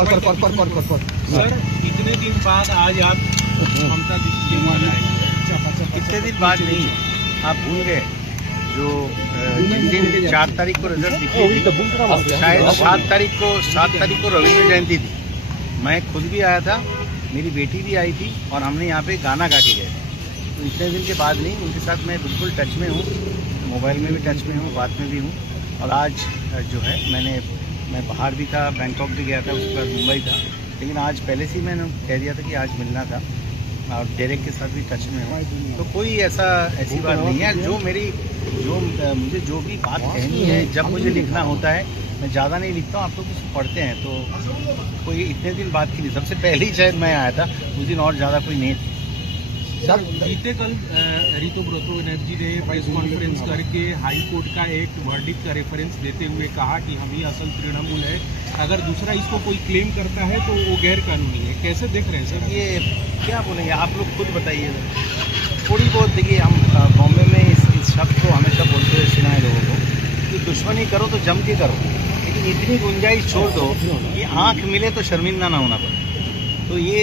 Sir इतने दिन बाद आज आप ममता दीदी के वहाँ आए, इतने दिन बाद नहीं, आप भूल गए जो जिस दिन 4 तारीख को रिजल्ट दिखे, शायद 7 तारीख को रविंद्र जयंती थी। मैं खुद भी आया था, मेरी बेटी भी आई थी और हमने यहाँ पे गाना गा के गए। तो इतने दिन के बाद नहीं, उनके साथ मैं बिल्कुल टच में हूँ, मोबाइल में भी टच में हूँ, बात में भी हूँ। और आज जो है मैं बाहर भी था, बैंकॉक भी गया था, उसके बाद मुंबई था, लेकिन आज पहले से ही मैंने कह दिया था कि आज मिलना था और डायरेक्ट के साथ भी टच में हूँ। तो कोई ऐसी बात नहीं है। मुझे जो भी बात कहनी है, जब मुझे लिखना होता है, मैं ज़्यादा नहीं लिखता हूँ, आप लोग कुछ पढ़ते हैं, तो कोई इतने दिन बाद की नहीं। सबसे पहले ही शायद मैं आया था उस दिन, और ज़्यादा कोई नहीं था। सर बीते कल ऋतुव्रत बनर्जी ने प्रेस कॉन्फ्रेंस करके हाई कोर्ट का एक वर्डिक्ट का रेफरेंस देते हुए कहा कि हम ही असल तृणमूल है, अगर दूसरा इसको कोई क्लेम करता है तो वो गैर कानूनी है। कैसे देख रहे हैं सर? ये क्या बोलेंगे, आप लोग खुद बताइए। थोड़ी बहुत देखिए, हम बॉम्बे में इस शब्द को हमेशा बोलते हुए सुना है लोगों को कि दुश्मनी करो तो जम के करो, लेकिन इतनी गुंजाइश छोड़ दो कि आँख मिले तो शर्मिंदा ना होना पड़े। तो ये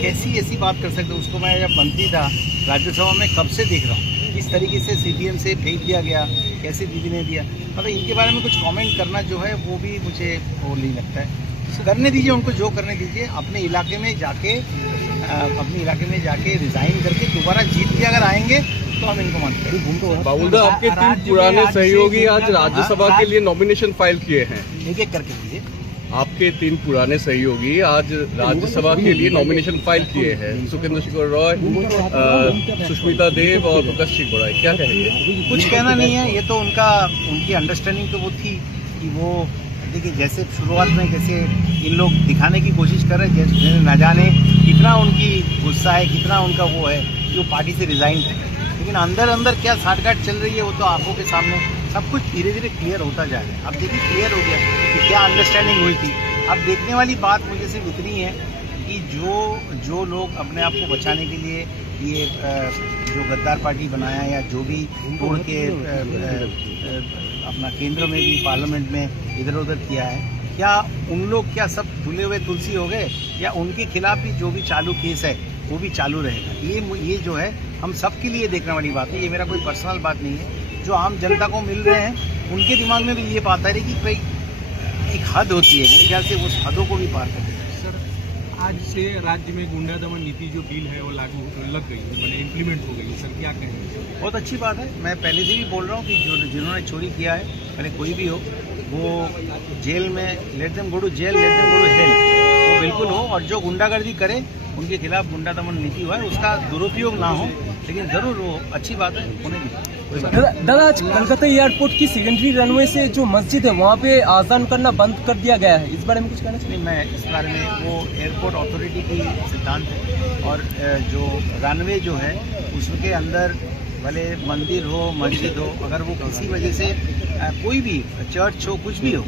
कैसी ऐसी बात कर सकते हो? उसको मैं जब मंत्री था राज्यसभा में कब से देख रहा हूँ, किस तरीके से सीपीएम से फेंक दिया गया, कैसे दीदी ने दिया। मतलब इनके बारे में कुछ कमेंट करना जो है वो भी मुझे वो नहीं लगता है। करने दीजिए उनको, जो करने दीजिए। अपने इलाके में जाके रिजाइन करके दोबारा जीत के अगर आएंगे तो हम इनको मानते हैं। बाबूदा, आपके 3 पुराने सहयोगी आज राज्यसभा के लिए नॉमिनेशन फाइल किए हैं। एक एक करके दीजिए। आपके 3 पुराने सहयोगी आज राज्यसभा के लिए नॉमिनेशन फाइल किए हैं, सुखेंद्र शेखर रॉय, सुष्मिता देव और प्रकाश सिंह बड़ाई। क्या कहेंगे? कुछ कहना नहीं है, ये तो उनकी अंडरस्टैंडिंग तो वो थी कि वो देखिए, जैसे शुरुआत में जैसे इन लोग दिखाने की कोशिश कर रहे हैं, जैसे न जाने कितना उनकी गुस्सा है, कितना उनका वो है कि वो पार्टी से रिजाइन है, लेकिन अंदर क्या साठगांठ चल रही है वो तो आंखों के सामने सब कुछ धीरे धीरे क्लियर होता जा रहा है। अब देखिए क्लियर हो गया कि क्या अंडरस्टैंडिंग हुई थी। अब देखने वाली बात मुझे सिर्फ इतनी है कि जो लोग अपने आप को बचाने के लिए ये जो गद्दार पार्टी बनाया या जो भी तोड़ के अपना केंद्र में भी पार्लियामेंट में इधर उधर किया है, क्या उन लोग क्या सब धुले हुए तुलसी हो गए, या उनके खिलाफ भी जो भी चालू केस है वो भी चालू रहेगा? ये जो है हम सब के लिए देखने वाली बात है। ये मेरा कोई पर्सनल बात नहीं है। जो आम जनता को मिल रहे हैं उनके दिमाग में भी ये बात आ रही कि भाई एक हद होती है, मेरे ख्याल से उस हदों को भी पार कर दें। सर आज से राज्य में गुंडा दमन नीति जो बिल है वो लागू लग गई है, मैंने इम्प्लीमेंट हो गई है। सर क्या कहेंगे? बहुत अच्छी बात है। मैं पहले से भी बोल रहा हूँ कि जिन्होंने चोरी किया है, पहले कोई भी हो, वो जेल में let them go to jail, let them go to hell, वो बिल्कुल हो। और जो गुंडागर्दी करे उनके खिलाफ गुंडा दमन नीति हुआ है, उसका दुरुपयोग ना हो, लेकिन जरूर वो अच्छी बात है, होने की। दादा, आज कलकत्ता एयरपोर्ट की सेकेंडरी रनवे से जो मस्जिद है वहाँ पे आजान करना बंद कर दिया गया है, इस बारे में कुछ कहना चाहिए? नहीं, मैं इस बारे में, वो एयरपोर्ट अथॉरिटी की सिद्धांत है, और जो रनवे जो है उसके अंदर भले मंदिर हो, मस्जिद हो, अगर वो किसी वजह से कोई भी चर्च हो, कुछ भी हो,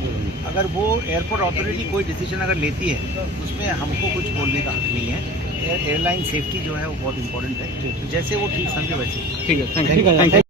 अगर वो एयरपोर्ट अथॉरिटी कोई डिसीजन अगर लेती है उसमें हमको कुछ बोलने का हक नहीं है। एयरलाइन सेफ्टी जो है वो बहुत इंपॉर्टेंट है, तो जैसे वो ठीक समझे वैसे। ठीक है, थैंक यू।